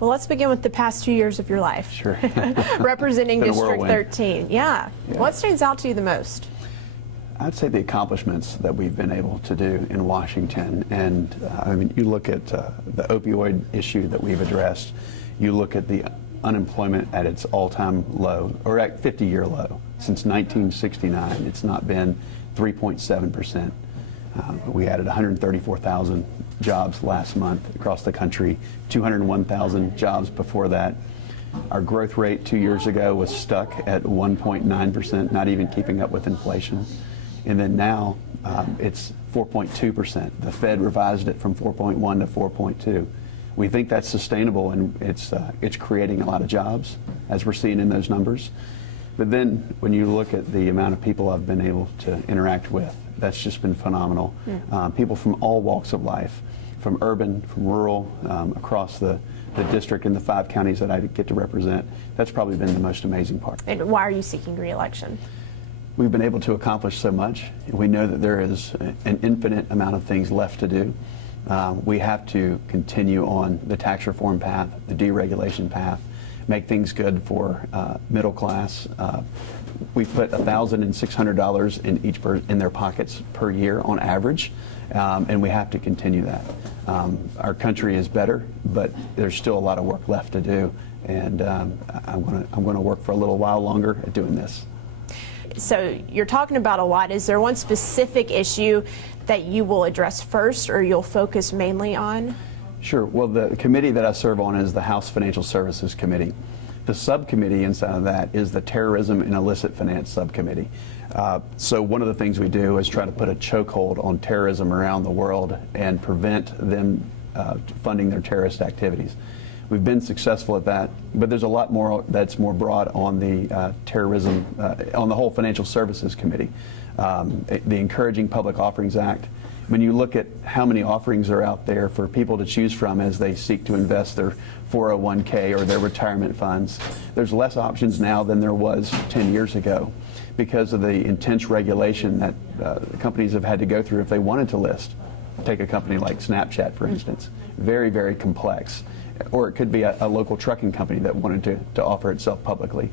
Well, let's begin with the past 2 years of your life. Sure. Representing Been a District whirlwind. 13. Yeah. What stands out to you the most? I'd say the accomplishments that we've been able to do in Washington. And I mean, you look at the opioid issue that we've addressed, you look at the unemployment at its all-time low, or at 50-year low. Since 1969, it's not been 3.7%. We added 134,000 jobs last month across the country, 201,000 jobs before that. Our growth rate 2 years ago was stuck at 1.9%, not even keeping up with inflation. And then now it's 4.2%. The Fed revised it from 4.1 to 4.2. We think that's sustainable, and it's creating a lot of jobs, as we're seeing in those numbers. But then when you look at the amount of people I've been able to interact with, that's just been phenomenal. People from all walks of life, from urban, from rural, across the district and the 5 counties that I get to represent. That's probably been the most amazing part. And why are you seeking re-election? We've been able to accomplish so much. We know that there is an infinite amount of things left to do. We have to continue on the tax reform path, the deregulation path, make things good for middle class. We put $1,600 in their pockets per year on average, and we have to continue that. Our country is better, but there's still a lot of work left to do, and I'm going to work for a little while longer at doing this. So you're talking about a lot. Is there one specific issue that you will address first, or you'll focus mainly on? Sure. Well, the committee that I serve on is the House Financial Services Committee. The subcommittee inside of that is the Terrorism and Illicit Finance Subcommittee. So one of the things we do is try to put a chokehold on terrorism around the world and prevent them funding their terrorist activities. We've been successful at that, but there's a lot more that's more broad on the terrorism, on the whole Financial Services Committee. The Encouraging Public Offerings Act. When you look at how many offerings are out there for people to choose from as they seek to invest their 401k or their retirement funds, there's less options now than there was 10 years ago because of the intense regulation that companies have had to go through if they wanted to list. Take a company like Snapchat, for instance. Very, very complex. Or it could be a local trucking company that wanted to offer itself publicly.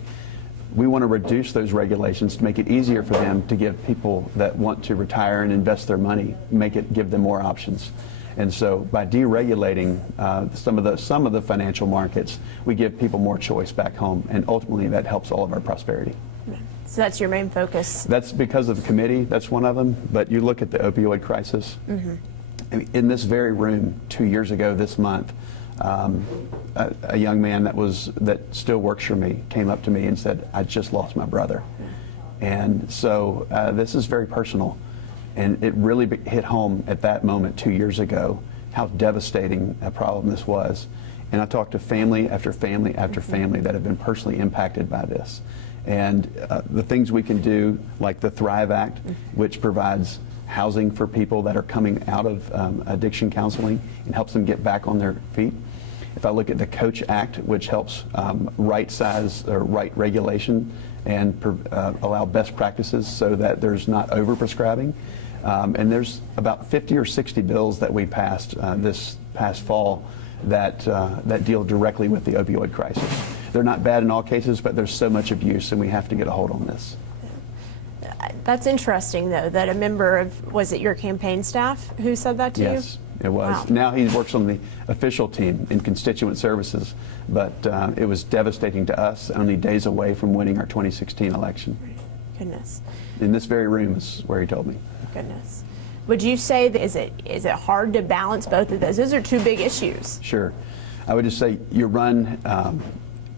We want to reduce those regulations to make it easier for them to give people that want to retire and invest their money, give them more options. And so by deregulating some of the financial markets, we give people more choice back home, and ultimately that helps all of our prosperity. So that's your main focus? That's because of the committee, that's one of them, but you look at the opioid crisis. In this very room 2 years ago this month, a young man that still works for me came up to me and said, "I just lost my brother." And so this is very personal, and it really hit home at that moment 2 years ago how devastating a problem this was. And I talked to family after family after family that have been personally impacted by this. And the things we can do, like the Thrive Act, which provides housing for people that are coming out of addiction counseling and helps them get back on their feet. If I look at the Coach Act, which helps right regulation and allow best practices so that there's not overprescribing. And there's about 50 or 60 bills that we passed this past fall that deal directly with the opioid crisis. They're not bad in all cases, but there's so much abuse, and we have to get a hold on this. That's interesting, though, that a member of, was it your campaign staff who said that to you? Yes, it was. Wow. Now he works on the official team in constituent services, but it was devastating to us, only days away from winning our 2016 election. Goodness. In this very room is where he told me. Goodness. Would you say, that is it hard to balance both of those? Those are two big issues. Sure. I would just say you run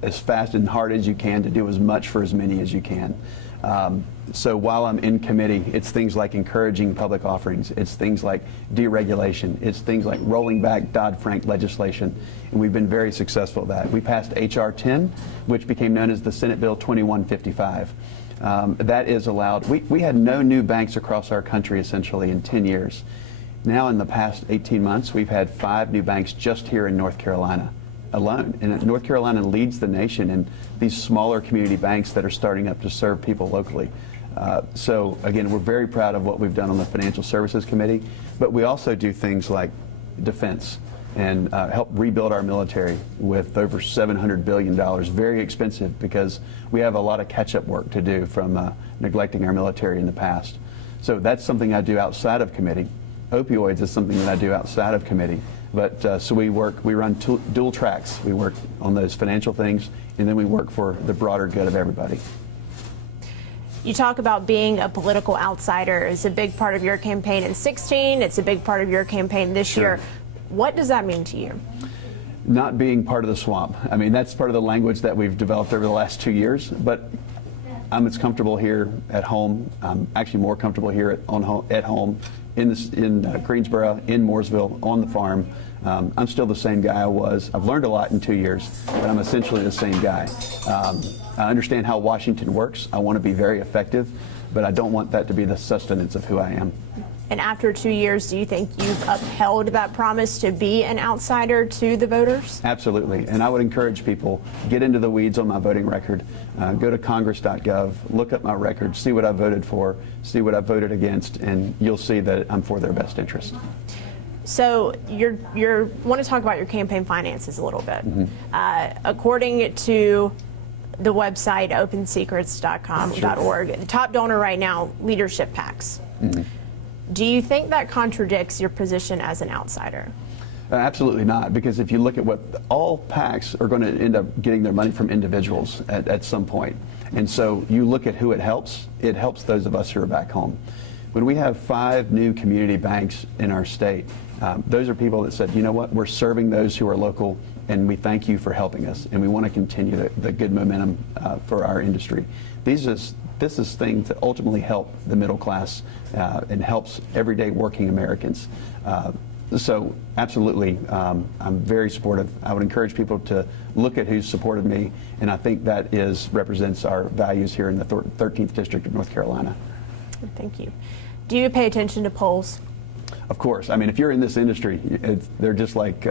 as fast and hard as you can to do as much for as many as you can. So while I'm in committee, it's things like encouraging public offerings, it's things like deregulation, it's things like rolling back Dodd-Frank legislation, and we've been very successful at that. We passed H.R. 10, which became known as the Senate Bill 2155. That is allowed. We had no new banks across our country essentially in 10 years. Now in the past 18 months, we've had 5 new banks just here in North Carolina alone. And North Carolina leads the nation in these smaller community banks that are starting up to serve people locally. So again, we're very proud of what we've done on the Financial Services Committee, but we also do things like defense. and help rebuild our military with over $700 billion. Very expensive because we have a lot of catch-up work to do from neglecting our military in the past. So that's something I do outside of committee. Opioids is something that I do outside of committee. But so we run dual tracks. We work on those financial things, and then we work for the broader good of everybody. You talk about being a political outsider. It's a big part of your campaign in 2016. It's a big part of your campaign this year. What does that mean to you? Not being part of the swamp. I mean, that's part of the language that we've developed over the last 2 years, but I'm as comfortable here at home. I'm actually more comfortable here at home in Greensboro, in Mooresville, on the farm. I'm still the same guy I was. I've learned a lot in 2 years, but I'm essentially the same guy. I understand how Washington works. I want to be very effective, but I don't want that to be the sustenance of who I am. And after 2 years, do you think you've upheld that promise to be an outsider to the voters? Absolutely. And I would encourage people, get into the weeds on my voting record. Go to congress.gov, look up my record, see what I voted for, see what I voted against, and you'll see that I'm for their best interest. So you want to talk about your campaign finances a little bit. According to the website opensecrets.com.org, the top donor right now, leadership PACs. Do you think that contradicts your position as an outsider? Absolutely not, because if you look at what all PACs are going to end up getting their money from individuals at some point. And so you look at who it helps those of us who are back home. When we have 5 new community banks in our state, those are people that said, you know what, we're serving those who are local, and we thank you for helping us, and we want to continue the good momentum for our industry. This is things that ultimately help the middle class and helps everyday working Americans. So absolutely, I'm very supportive. I would encourage people to look at who's supported me, and I think that represents our values here in the 13th District of North Carolina. Thank you. Do you pay attention to polls? Of course. I mean, if you're in this industry, they're just like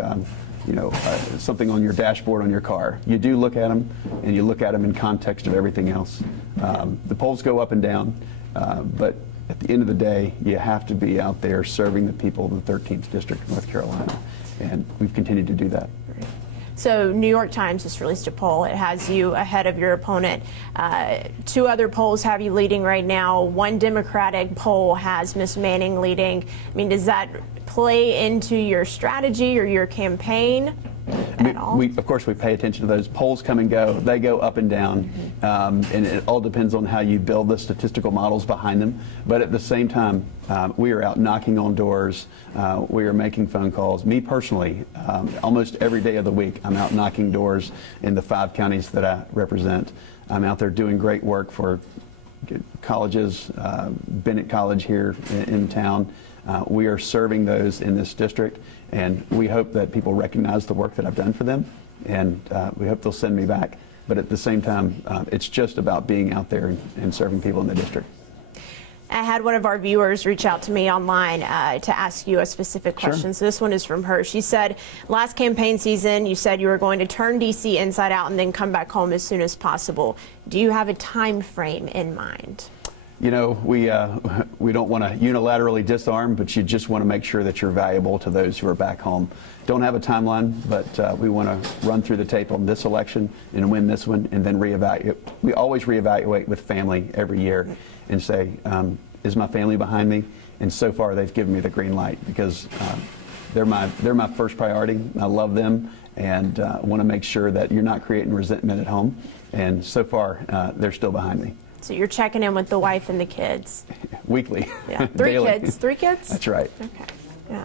something on your dashboard on your car. You do look at them, and you look at them in context of everything else. The polls go up and down, but at the end of the day, you have to be out there serving the people of the 13th District of North Carolina, and we've continued to do that. So New York Times just released a poll. It has you ahead of your opponent. 2 other polls have you leading right now. 1 Democratic poll has Ms. Manning leading. I mean, does that play into your strategy or your campaign at all? Of course, we pay attention to those. Polls come and go. They go up and down. And it all depends on how you build the statistical models behind them. But at the same time, we are out knocking on doors. We are making phone calls. Me personally, almost every day of the week, I'm out knocking doors in the 5 counties that I represent. I'm out there doing great work for colleges, Bennett College here in town. We are serving those in this district, and we hope that people recognize the work that I've done for them, and we hope they'll send me back. But at the same time, it's just about being out there and serving people in the district. I had one of our viewers reach out to me online to ask you a specific question. So this one is from her. She said, last campaign season, you said you were going to turn D.C. inside out and then come back home as soon as possible. Do you have a time frame in mind? You know, we don't want to unilaterally disarm, but you just want to make sure that you're valuable to those who are back home. Don't have a timeline, but we want to run through the tape on this election and win this one, and then reevaluate. We always reevaluate with family every year and say, is my family behind me? And so far, they've given me the green light because they're my first priority. I love them, and want to make sure that you're not creating resentment at home. And so far, they're still behind me. So you're checking in with the wife and the kids? Weekly. Yeah. 3 Daily. kids? 3 kids? That's right. Okay.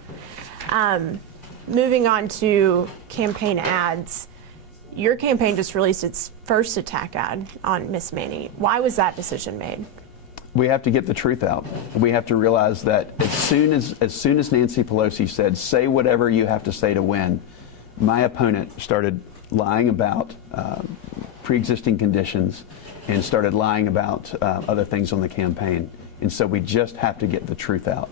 Yeah. Moving on to campaign ads. Your campaign just released its first attack ad on Miss Manning. Why was that decision made? We have to get the truth out. We have to realize that as soon as Nancy Pelosi said, say whatever you have to say to win, my opponent started lying about pre-existing conditions and started lying about other things on the campaign. And so we just have to get the truth out.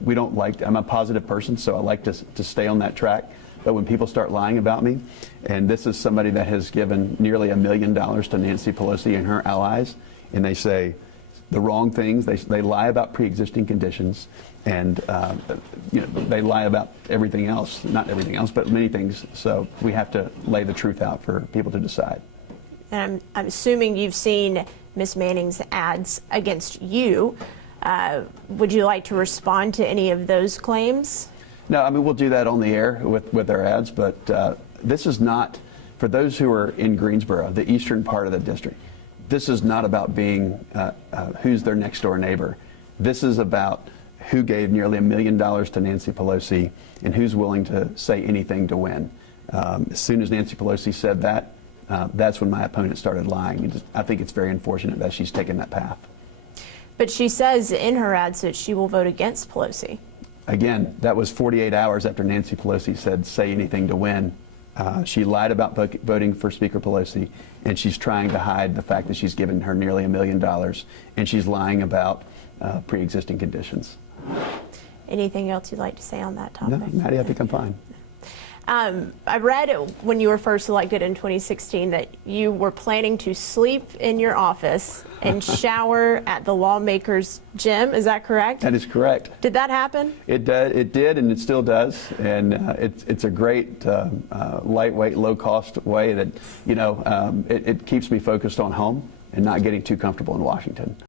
We don't like, I'm a positive person, so I like to stay on that track. But when people start lying about me, and this is somebody that has given nearly $1 million to Nancy Pelosi and her allies, and they say, the wrong things. They lie about pre-existing conditions, and they lie about everything else. Not everything else, but many things. So we have to lay the truth out for people to decide. And I'm assuming you've seen Ms. Manning's ads against you. Would you like to respond to any of those claims? No, I mean, we'll do that on the air with our ads, but this is not, for those who are in Greensboro, the eastern part of the district, this is not about being who's their next door neighbor. This is about who gave nearly $1 million to Nancy Pelosi and who's willing to say anything to win. As soon as Nancy Pelosi said that, that's when my opponent started lying. I think it's very unfortunate that she's taken that path. But she says in her ads that she will vote against Pelosi. Again, that was 48 hours after Nancy Pelosi said, say anything to win. She lied about voting for Speaker Pelosi, and she's trying to hide the fact that she's given her nearly $1 million, and she's lying about pre-existing conditions. Anything else you'd like to say on that topic? No, Maddie, I think I'm fine. I read when you were first elected in 2016 that you were planning to sleep in your office and shower at the lawmaker's gym. Is that correct? That is correct. Did that happen? It did, and it still does. And it's a great, lightweight, low-cost way that, it keeps me focused on home and not getting too comfortable in Washington.